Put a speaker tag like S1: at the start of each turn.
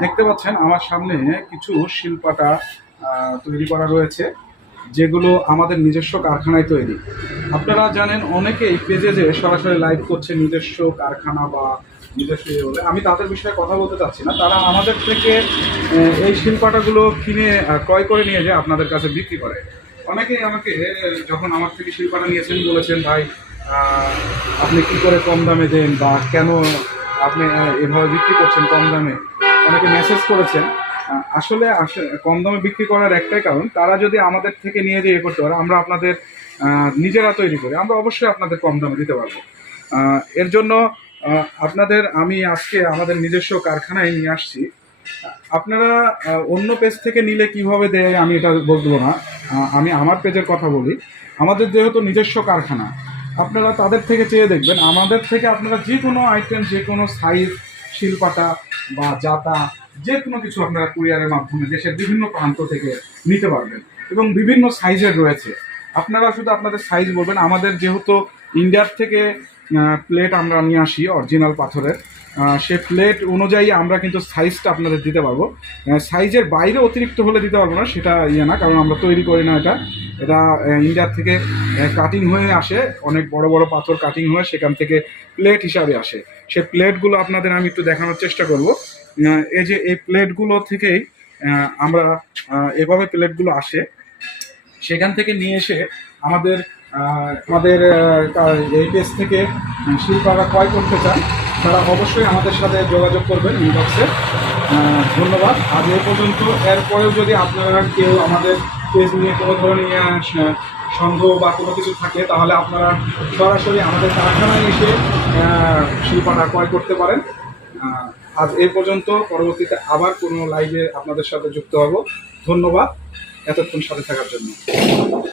S1: দেখতে পাচ্ছেন আমার সামনে কিছু শিল্পাটা তৈরি করা রয়েছে, যেগুলো আমাদের নিজস্ব কারখানায় তৈরি। আপনারা জানেন অনেকেই পেজে যে সরাসরি লাইভ করছে নিজস্ব কারখানা বা নিজস্ব ইয়ে বলে আমি তাদের বিষয়ে কথা বলতে চাচ্ছি না। তারা আমাদের থেকে এই শিল্পাটাগুলো কিনে ক্রয় করে নিয়ে যায় আপনাদের কাছে বিক্রি করে। অনেকেই আমাকে, যখন আমার থেকে শিল্পাটা নিয়েছেন, বলেছেন, ভাই আপনি কি করে কম দামে দেন বা কেন আপনি এভাবে বিক্রি করছেন কম দামে? অনেকে মেসেজ করেছেন। আসলে কম দামে বিক্রি করার একটাই কারণ, তারা যদি আমাদের থেকে নিয়ে যে ইয়ে করতে পারে, আমরা আপনাদের নিজেরা তৈরি করি, আমরা অবশ্যই আপনাদের কম দামে দিতে পারব। এর জন্য আপনাদের, আমি আজকে আমাদের নিজস্ব কারখানায় নিয়ে আসছি। আপনারা অন্য পেজ থেকে নিলে কীভাবে দেয়, আমি এটা বলব না। আমি আমার পেজের কথা বলি। আমাদের যেহেতু নিজস্ব কারখানা, আপনারা তাদের থেকে চেয়ে দেখবেন। আমাদের থেকে আপনারা যে কোনো আইটেম যে কোনো সাইজ শিলপাটা বা যাতা যে কোনো কিছু আপনারা কুরিয়ারের মাধ্যমে দেশের বিভিন্ন প্রান্ত থেকে নিতে পারবেন। এবং বিভিন্ন সাইজের রয়েছে। আপনারা শুধু আপনাদের সাইজ বলবেন, আমাদের যেহেতু ইন্ডিয়ার থেকে প্লেট আমরা নিয়ে আসি অরিজিনাল পাথরের। সে প্লেট অনুযায়ী আমরা কিন্তু সাইজটা আপনাদের দিতে পারব। সাইজের বাইরে অতিরিক্ত হলে দিতে পারব না, সেটা ইয়ে না, কারণ আমরা তৈরি করি না এটা। এটা ইন্ডিয়ার থেকে কাটিং হয়ে আসে, অনেক বড় বড় পাথর কাটিং হয়ে সেখান থেকে প্লেট হিসাবে আসে। সে প্লেটগুলো আপনাদের আমি একটু দেখানোর চেষ্টা করব। এই যে এই প্লেটগুলো থেকেই আমরা এভাবে প্লেটগুলো আসে। সেখান থেকে নিয়ে এসে আমাদের আমাদের এই পেজ থেকে শিল্পারা ক্রয় করতে চান, তারা অবশ্যই আমাদের সাথে যোগাযোগ করবেন ইনবক্সে ধন্যবাদ। আজ এ পর্যন্ত। এরপরেও যদি আপনারা কেউ আমাদের পেজ নিয়ে কোনো ধরনের সন্দেহ বা কোনো কিছু থাকে, তাহলে আপনারা সরাসরি আমাদের কারখানায় এসে শিল্পাটা ক্রয় করতে পারেন। আজ এ পর্যন্ত। পরবর্তীতে আবার কোনো লাইভে আপনাদের সাথে যুক্ত হব। ধন্যবাদ এতক্ষণ সাথে থাকার জন্য।